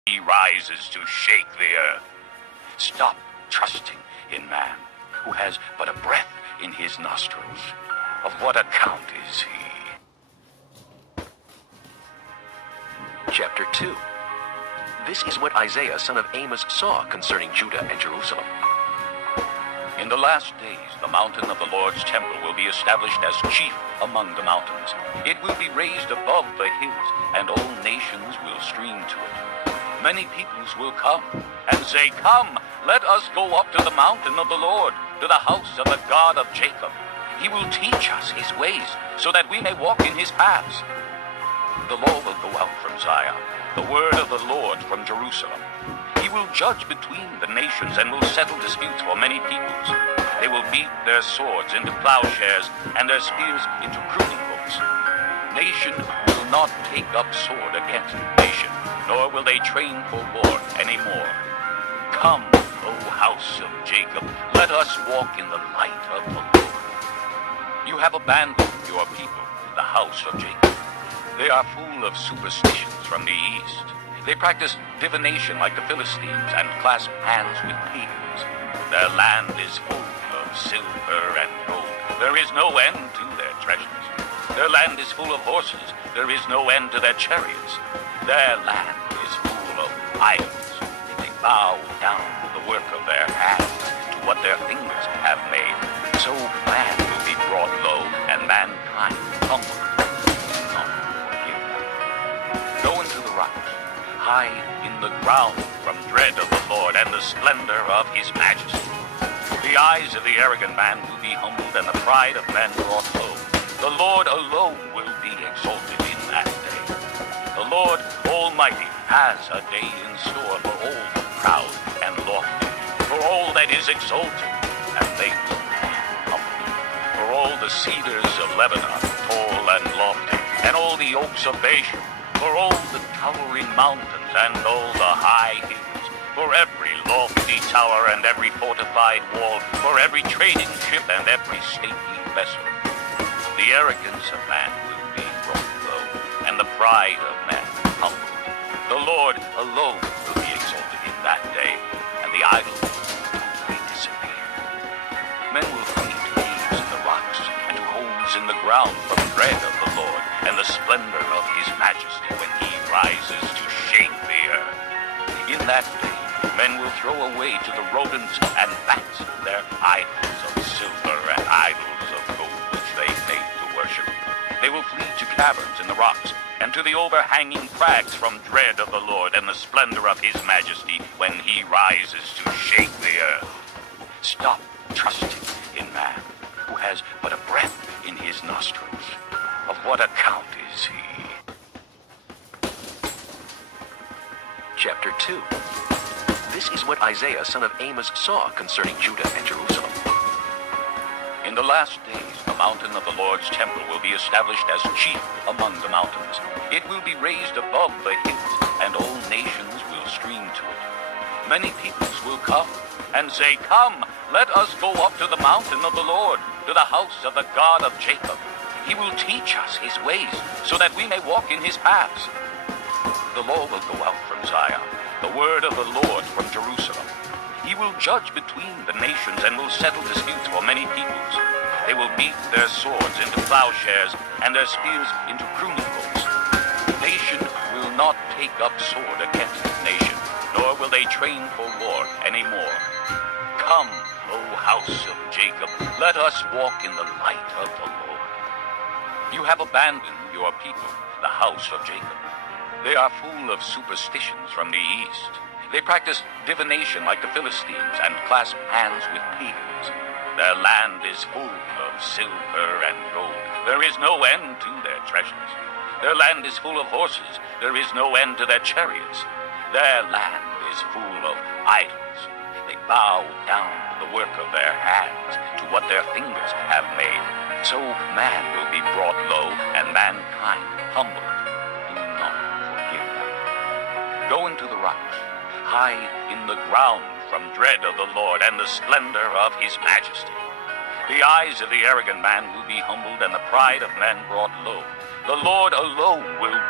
He rises to shake the earth. Stop trusting in man, who has but a breath in his nostrils. Of what account is he? Chapter 2. This is what Isaiah son of Amos saw concerning Judah and Jerusalem. In the last days, the mountain of the Lord's temple will be established as chief among the mountains. It will be raised above the hills, and all nations will stream to it. Many peoples will come and say, "Come, let us go up to the mountain of the Lord, to the house of the God of Jacob. He will teach us his ways, so that we may walk in his paths." The law will go out from Zion, the word of the Lord from Jerusalem. He will judge between the nations and will settle disputes for many peoples. They will beat their swords into plowshares and their spears into pruning hooks. Nation will not take up sword against nation, nor will they train for war anymore. Come, O house of Jacob, let us walk in the light of the Lord. You have abandoned your people, the house of Jacob. They are full of superstitions from the east. They practice divination like the Philistines and clasp hands with pagans. Their land is full of silver and gold. There is no end to their treasures. Their land is full of horses. There is no end to their chariots. Their land is full of idols. They bow down to the work of their hands, to what their fingers have made. So man will be brought low, and mankind humbled. Go into the rocks. Hide in the ground from dread of the Lord and the splendor of his majesty. The eyes of the arrogant man will be humbled, and the pride of men brought low. The Lord alone will be exalted in that day. The Lord Almighty has a day in store for all the proud and lofty, for all that is exalted, and they will be humbled. For all the cedars of Lebanon, tall and lofty, and all the oaks of Bashan, for all the towering mountains and all the high hills, for every lofty tower and every fortified wall, for every trading ship and every stately vessel. The arrogance of man will be brought low, and the pride of man humbled. The Lord alone will be exalted in that day, and the idols will disappear. Men will flee to caves in the rocks, and to holes in the ground from dread of the Lord, and the splendor of his majesty when he rises to shake the earth. In that day, men will throw away to the rodents and bats their idols of silver and idols of gold which they made to worship. They will flee to caverns in the rocks, and to the overhanging crags from dread of the Lord and the splendor of his majesty when he rises to shake the earth. Stop trusting in man, who has but a breath in his nostrils. Of what account is he? Chapter 2. This is what Isaiah son of Amos saw concerning Judah and Jerusalem. In the last days, the mountain of the Lord's temple will be established as chief among the mountains. It will be raised above the hills, and all nations will stream to it. Many peoples will come and say, "Come, let us go up to the mountain of the Lord, to the house of the God of Jacob. He will teach us his ways, so that we may walk in his paths." The law will go out from Zion, the word of the Lord from Jerusalem. He will judge between the nations and will settle disputes for many peoples. They will beat their swords into plowshares and their spears into pruning hooks. Nation will not take up sword against nation, nor will they train for war anymore. Come, O house of Jacob, let us walk in the light of the Lord. You have abandoned your people, the house of Jacob. They are full of superstitions from the east. They practice divination like the Philistines and clasp hands with pagans. Their land is full of silver and gold. There is no end to their treasures. Their land is full of horses. There is no end to their chariots. Their land is full of idols. They bow down to the work of their hands, to what their fingers have made. So man will be brought low, and mankind humbled. Do not forgive them. Go into the rocks. Hide in the ground from dread of the Lord and the splendor of his majesty. The eyes of the arrogant man will be humbled, and the pride of men brought low. The Lord alone will